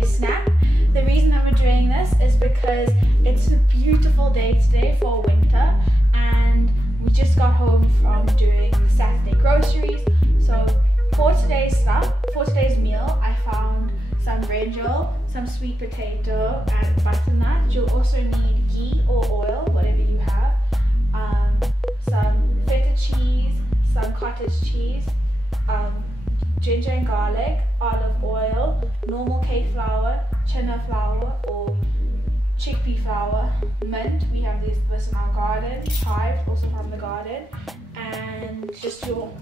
today's snack. The reason that we're doing this is because it's a beautiful day today for winter, and we just got home from doing Saturday groceries. So for today's meal, I found some brinjal, some sweet potato, and butternut. You'll also need ghee or oil, whatever you have. Some feta cheese, some cottage cheese, ginger and garlic, olive oil, normal cake flour, chana flour or chickpea flour, mint. We have this in our garden, thyme, also from the garden, and just your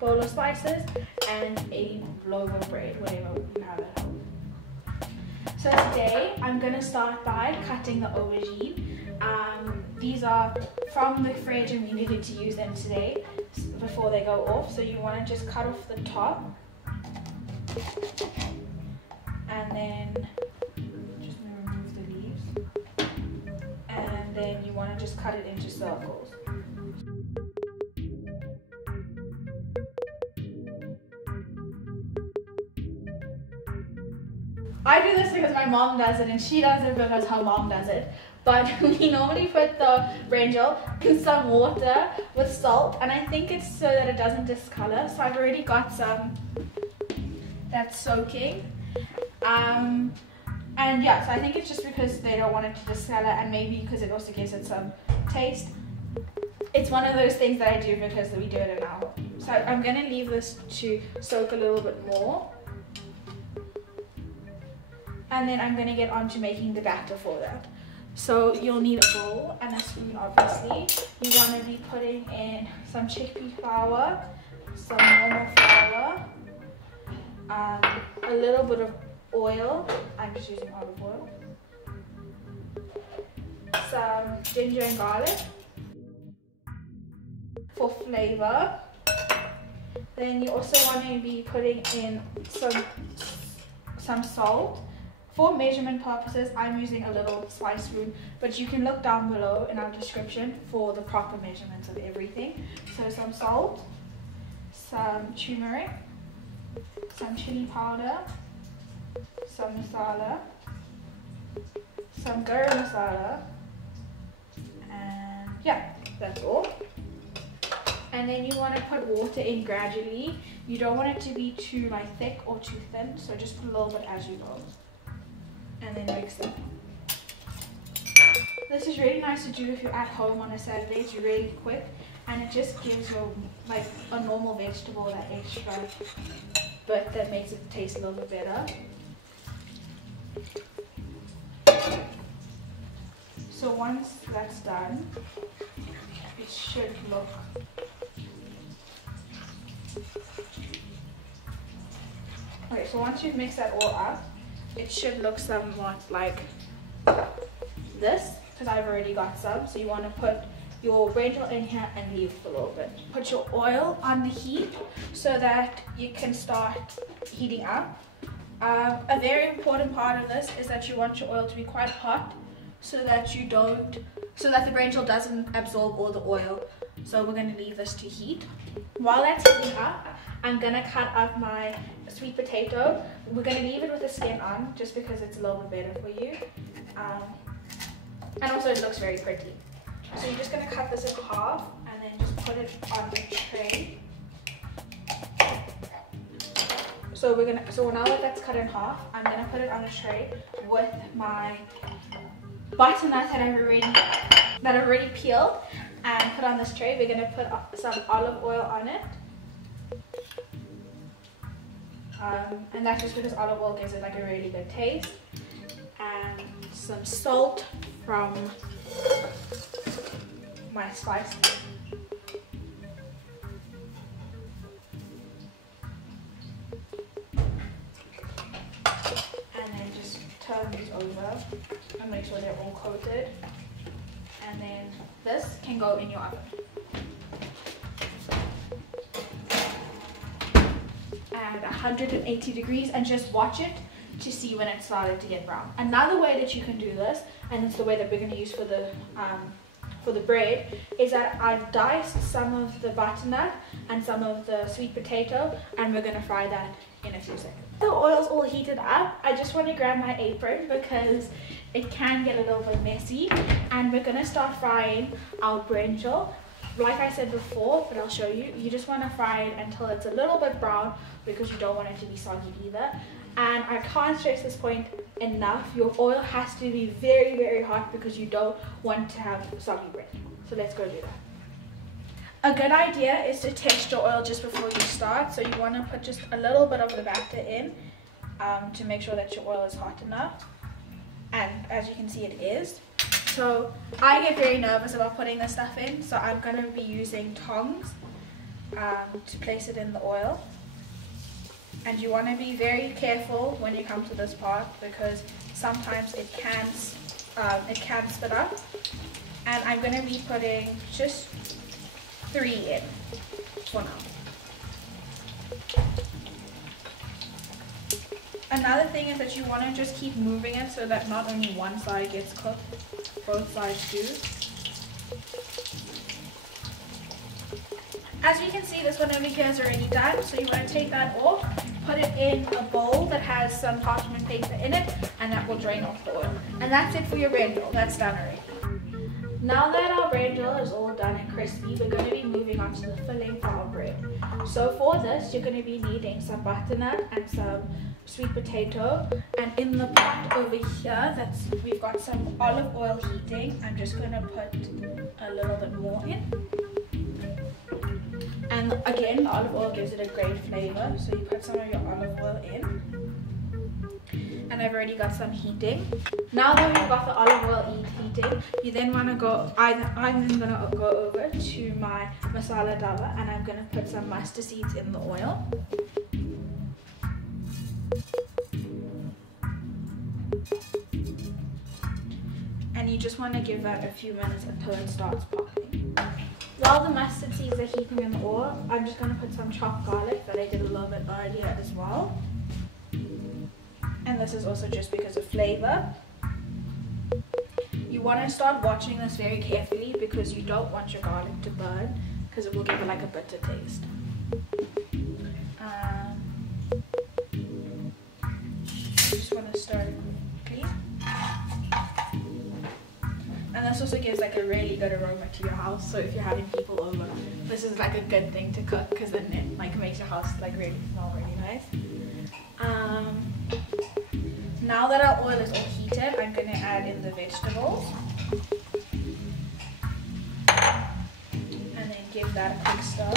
bowl of spices and a loaf of bread, whatever you have at home. So today I'm going to start by cutting the aubergine. These are from the fridge and we needed to use them today before they go off. So you want to just cut off the top and then just remove the leaves, and then you want to just cut it into circles. I do this because my mom does it and she does it because her mom does it. But we normally put the brinjal in some water with salt, and I think it's so that it doesn't discolor. So I've already got some that's soaking. And yeah, so I think it's just because they don't want it to discolor, and maybe because it also gives it some taste. It's one of those things that I do because we do it in our home. So I'm going to leave this to soak a little bit more. And then I'm going to get on to making the batter for that. So you'll need a bowl and a spoon, obviously. You want to be putting in some chickpea flour, some normal flour, a little bit of oil. I'm just using olive oil. Some ginger and garlic for flavor. Then you also want to be putting in some salt. For measurement purposes, I'm using a little spice spoon, but you can look down below in our description for the proper measurements of everything. So some salt, some turmeric, some chili powder, some masala, some garam masala, and yeah, that's all. And then you want to put water in gradually. You don't want it to be too thick or too thin, so just put a little bit as you go. And then mix them. This is really nice to do if you're at home on a Saturday. It's really quick, and it just gives you a normal vegetable that extra bit that makes it taste a little bit better. So once that's done, it should look okay. So once you've mixed that all up, it should look somewhat like this, because I've already got some. So you want to put your brinjal in here and leave it for a little bit. Put your oil on the heat so that you can start heating up. A very important part of this is that you want your oil to be quite hot so that the brinjal doesn't absorb all the oil. So we're going to leave this to heat. While that's heating up, I'm going to cut up my sweet potato. We're going to leave it with the skin on just because it's a little bit better for you. And also it looks very pretty. So you're just going to cut this in half and then just put it on the tray. So now that that's cut in half, I'm going to put it on a tray with my butternut that I've already peeled and put on this tray. We're going to put some olive oil on it. And that's just because olive oil gives it a really good taste. And some salt from my spices. And then just turn these over and make sure they're all coated. And then this can go in your oven. At 180 degrees, and just watch it to see when it started to get brown. Another way that you can do this, and it's the way that we're going to use for the bread, is that I've diced some of the butternut and some of the sweet potato, and we're going to fry that in a few seconds. The oil's all heated up. I just want to grab my apron because it can get a little bit messy, and we're going to start frying our brinjal. Like I said before, but I'll show you, you just want to fry it until it's a little bit brown because you don't want it to be soggy either. And I can't stress this point enough, your oil has to be very, very hot because you don't want to have soggy bread. So let's go do that. A good idea is to test your oil just before you start. So you want to put just a little bit of the batter in to make sure that your oil is hot enough. And as you can see, it is. So I get very nervous about putting this stuff in, so I'm going to be using tongs to place it in the oil. And you want to be very careful when you come to this part because sometimes it can spit up. And I'm going to be putting just 3 in for now. Another thing is that you want to just keep moving it so that not only one side gets cooked, both sides do. As you can see, this one over here is already done, so you want to take that off, put it in a bowl that has some parchment paper in it, and that will drain off the oil. And that's it for your brinjal. That's done already. Now that our brinjal is all done and crispy, we're going to be moving on to the filling for our bread. So for this, you're going to be needing some butternut and some sweet potato, and in the pot over here we've got some olive oil heating. I'm just going to put a little bit more in, and again the olive oil gives it a great flavor, so you put some of your olive oil in, and I've already got some heating. Now that we've got the olive oil heating, you then want to go, I'm then going to go over to my masala daba, and I'm going to put some mustard seeds in the oil. And you just want to give that a few minutes until it starts popping. While the mustard seeds are heating in the oil, I'm just going to put some chopped garlic that I did a little bit earlier as well. And this is also just because of flavor. You want to start watching this very carefully because you don't want your garlic to burn because it will give it like a bitter taste. You just want to stir it quickly. And this also gives like a really good aroma to your house. So if you're having people over, this is like a good thing to cook because then it like makes your house like really smell really nice. Now that our oil is all heated, I'm going to add in the vegetables. And then give that a quick stir.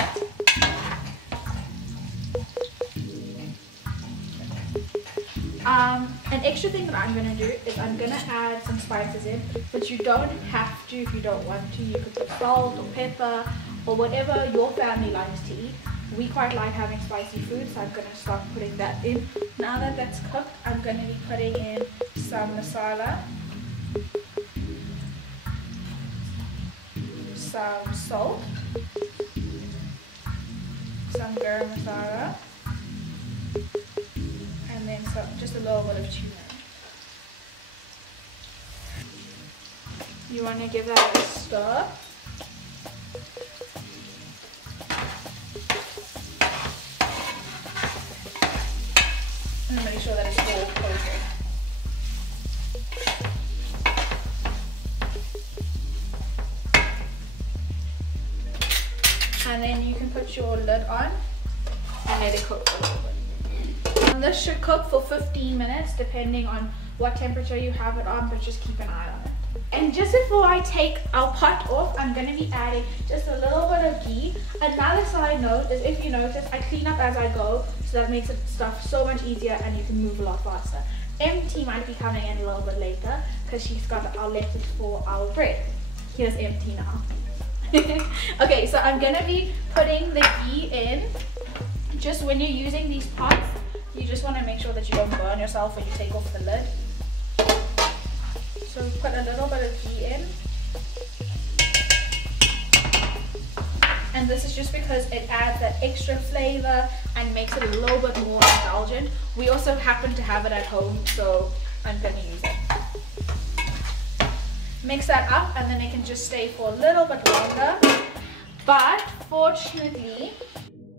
An extra thing that I'm going to do is I'm going to add some spices in, but you don't have to if you don't want to. You could put salt or pepper or whatever your family likes to eat. We quite like having spicy food, so I'm going to start putting that in. Now that that's cooked, I'm going to be putting in some masala, some salt, some garam masala, and then just a little bit of turmeric. You want to give that a stir. And make sure that it's all coated. And then you can put your lid on and let it cook for a little bit. And this should cook for 15 minutes depending on what temperature you have it on, but just keep an eye on it. And just before I take our pot off, I'm going to be adding just a little bit of ghee. Another side note is, if you notice, I clean up as I go, so that makes stuff so much easier and you can move a lot faster. Empty might be coming in a little bit later because she's got our lettuce for our bread. Here's Empty now. Okay, so I'm going to be putting the ghee in. Just when you're using these pots, you just want to make sure that you don't burn yourself when you take off the lid. So put a little bit of ghee in. And this is just because it adds that extra flavor and makes it a little bit more indulgent. We also happen to have it at home, so I'm going to use it. Mix that up and then it can just stay for a little bit longer. But fortunately,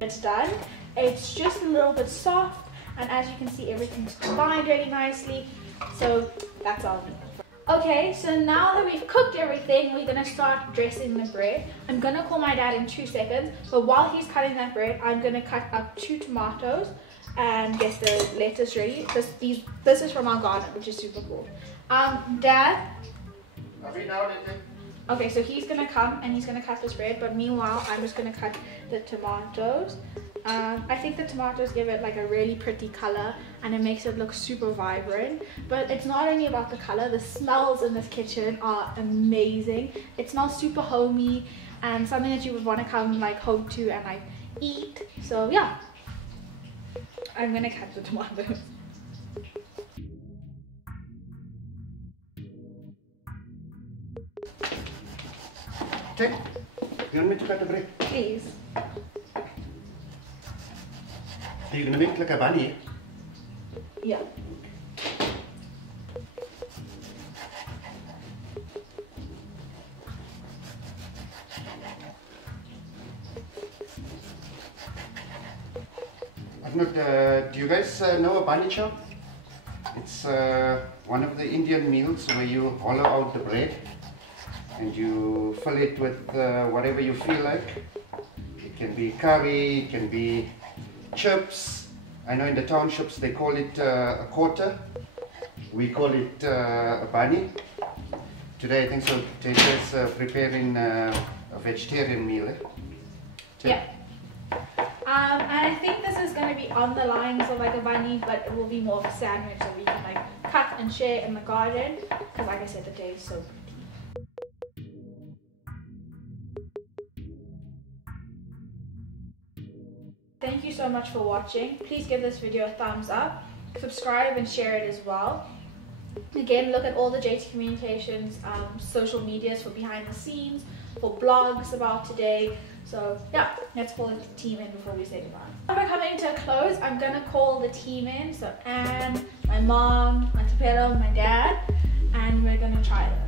it's done. It's just a little bit soft And as you can see, everything's combined really nicely. So that's all. Okay, so now that we've cooked everything, we're gonna start dressing the bread. I'm gonna call my dad in 2 seconds, but while he's cutting that bread, I'm gonna cut up 2 tomatoes and get the lettuce ready. This is from our garden, which is super cool. Dad? Okay, so he's gonna come and he's gonna cut this bread, but meanwhile, I'm just gonna cut the tomatoes. I think the tomatoes give it like a really pretty color and it makes it look super vibrant. But it's not only about the color, the smells in this kitchen are amazing. It smells super homey and something that you would want to come like home to and like eat. So yeah, I'm gonna cut the tomatoes. Okay, you want me to cut the bread? Please. Are you going to make like a bunny? Yeah. I don't know, do you guys know a bunny chop? It's one of the Indian meals where you hollow out the bread and you fill it with whatever you feel like. It can be curry, it can be chips. I know in the townships they call it a quarter. We call it a bunny. Today I think so Taynita's preparing a vegetarian meal. Eh? Yeah. And I think this is going to be on the lines of like a bunny, but it will be more of a sandwich that we can like cut and share in the garden. Because like I said, the day is so pretty. Thank you so much for watching. Please give this video a thumbs up, subscribe and share it as well. Again, look at all the JT Communications social medias for behind the scenes, for blogs about today. So yeah, let's call the team in before we say goodbye. We're coming to a close. I'm gonna call the team in. So Anne, my mom, my tapero, my dad, and we're gonna try this.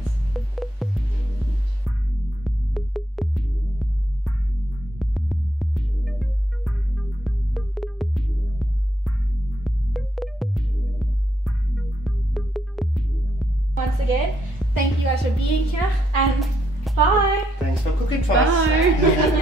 Once again, thank you guys for being here and bye. Thanks for cooking for us. Bye.